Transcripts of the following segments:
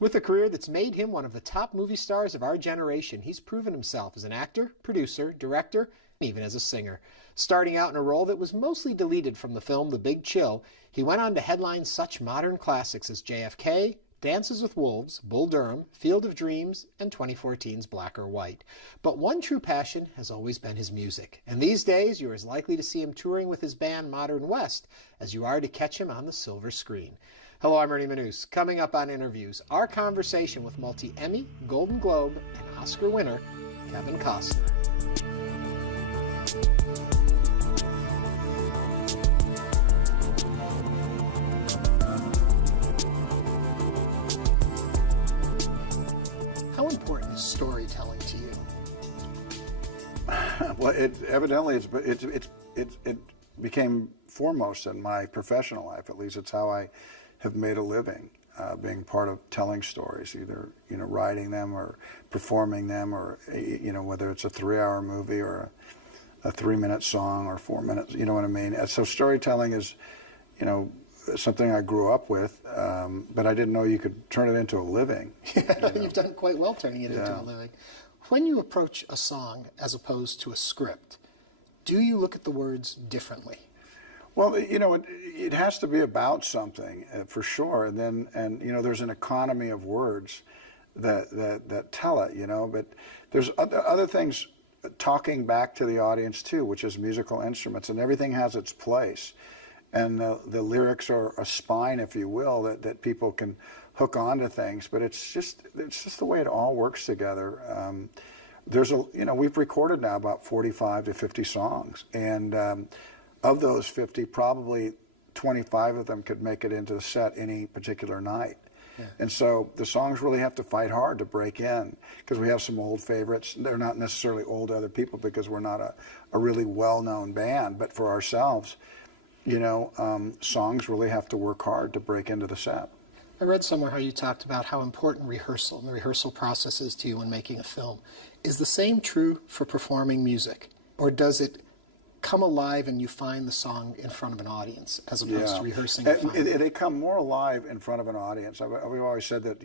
With a career that's made him one of the top movie stars of our generation, he's proven himself as an actor, producer, director, and even as a singer. Starting out in a role that was mostly deleted from the film The Big Chill, he went on to headline such modern classics as JFK, Dances with Wolves, Bull Durham, Field of Dreams, and 2014's Black or White. But one true passion has always been his music, and these days you're as likely to see him touring with his band Modern West as you are to catch him on the silver screen. Hello, I'm Ernie Manouse. Coming up on Interviews, our conversation with multi-Emmy, Golden Globe, and Oscar winner Kevin Costner. How important is storytelling to you? Well, it became foremost in my professional life. At least it's how I have made a living, being part of telling stories, either writing them or performing them, or whether it's a 3-hour movie or a 3-minute song or 4 minutes. You know what I mean? So storytelling is, something I grew up with, but I didn't know you could turn it into a living. You've done quite well turning it into a living. When you approach a song as opposed to a script, do you look at the words differently? Well, it has to be about something for sure, and there's an economy of words that tell it, but there's other things talking back to the audience too, which is musical instruments, and everything has its place. And the lyrics are a spine, if you will, that people can hook onto things. But it's just the way it all works together. We've recorded now about 45 to 50 songs, and of those 50, probably 25 of them could make it into the set any particular night. Yeah. And so the songs really have to fight hard to break in, because we have some old favorites. They're not necessarily old to other people because we're not a really well-known band, but for ourselves, songs really have to work hard to break into the set. I read somewhere how you talked about how important rehearsal and the rehearsal process is to you when making a film. Is the same true for performing music, or does it come alive and you find the song in front of an audience as opposed to rehearsing? They come more alive in front of an audience. We've always said that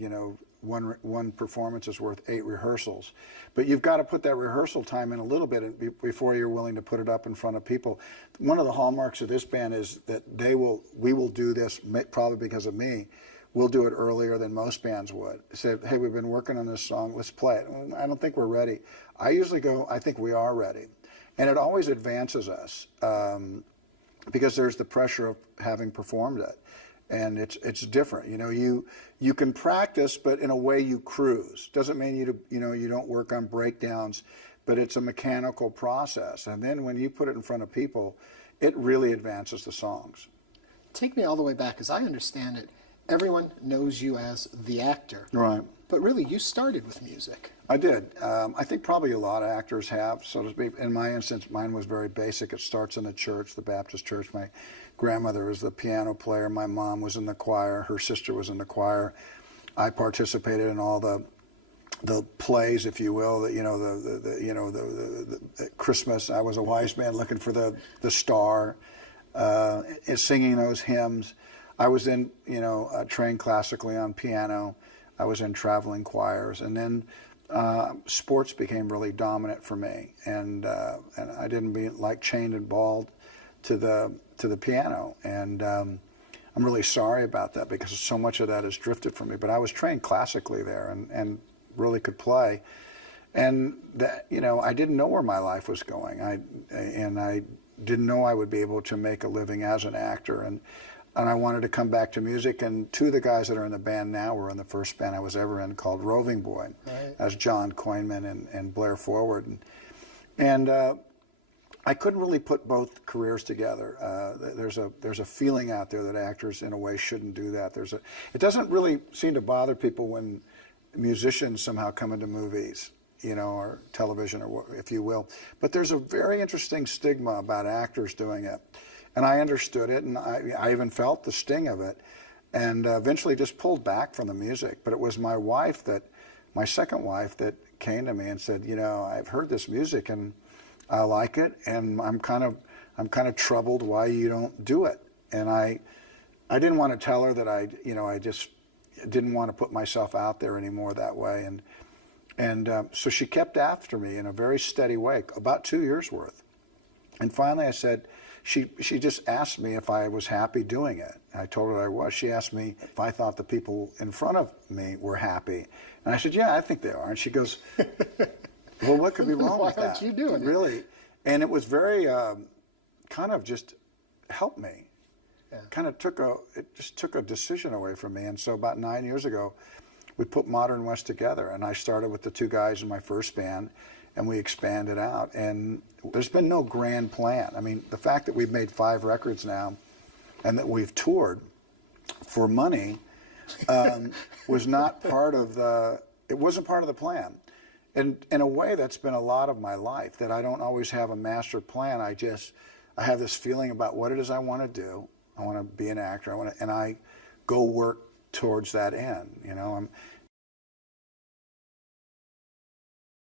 one performance is worth 8 rehearsals, but you've got to put that rehearsal time in a little bit before you're willing to put it up in front of people. One of the hallmarks of this band is that we will do this, probably because of me. We'll do it earlier than most bands would. Say, hey, we've been working on this song, let's play it. I don't think we're ready. I usually go, I think we are ready. And it always advances us because there's the pressure of having performed it. And it's different. You can practice, but in a way you cruise. Doesn't mean you don't work on breakdowns, but it's a mechanical process. And then when you put it in front of people, it really advances the songs. Take me all the way back. As I understand it, everyone knows you as the actor. Right. But really, you started with music. I did. I think probably a lot of actors have, so to speak. In my instance, mine was very basic. It starts in the church, the Baptist church. My grandmother was the piano player. My mom was in the choir. Her sister was in the choir. I participated in all the plays, if you will. The Christmas. I was a wise man looking for the star, singing those hymns. I was in, trained classically on piano. I was in traveling choirs, and then sports became really dominant for me, and I didn't be chained and balled to the piano, and I'm really sorry about that because so much of that has drifted from me. But I was trained classically there, and really could play, and that, I didn't know where my life was going. I didn't know I would be able to make a living as an actor, and I wanted to come back to music, and 2 of the guys that are in the band now were in the first band I was ever in called Roving Boy, right, as John Coinman and Blair Forward. And I couldn't really put both careers together. There's a feeling out there that actors, in a way, shouldn't do that. It doesn't really seem to bother people when musicians somehow come into movies, or television, or if you will. But there's a very interesting stigma about actors doing it. And I understood it, and I even felt the sting of it, and eventually just pulled back from the music. But it was my second wife, that came to me and said, I've heard this music and I like it, and I'm kind of troubled why you don't do it. And I didn't want to tell her that I just didn't want to put myself out there anymore that way. And so she kept after me in a very steady way, about 2 years worth. And finally I said, she just asked me if I was happy doing it. I told her I was. She asked me if I thought the people in front of me were happy. And I said, yeah, I think they are. And she goes, well, what could be wrong with that? Why aren't you doing it? Really? And it was very, kind of just helped me. Yeah. It just took a decision away from me. And so about 9 years ago, we put Modern West together. And I started with the two guys in my first band, and we expanded out. And there's been no grand plan. I mean, the fact that we've made 5 records now and that we've toured for money was not part of it wasn't part of the plan. And in a way, that's been a lot of my life, that I don't always have a master plan. I have this feeling about what it is I want to do. I want to be an actor. And I go work towards that end. You know,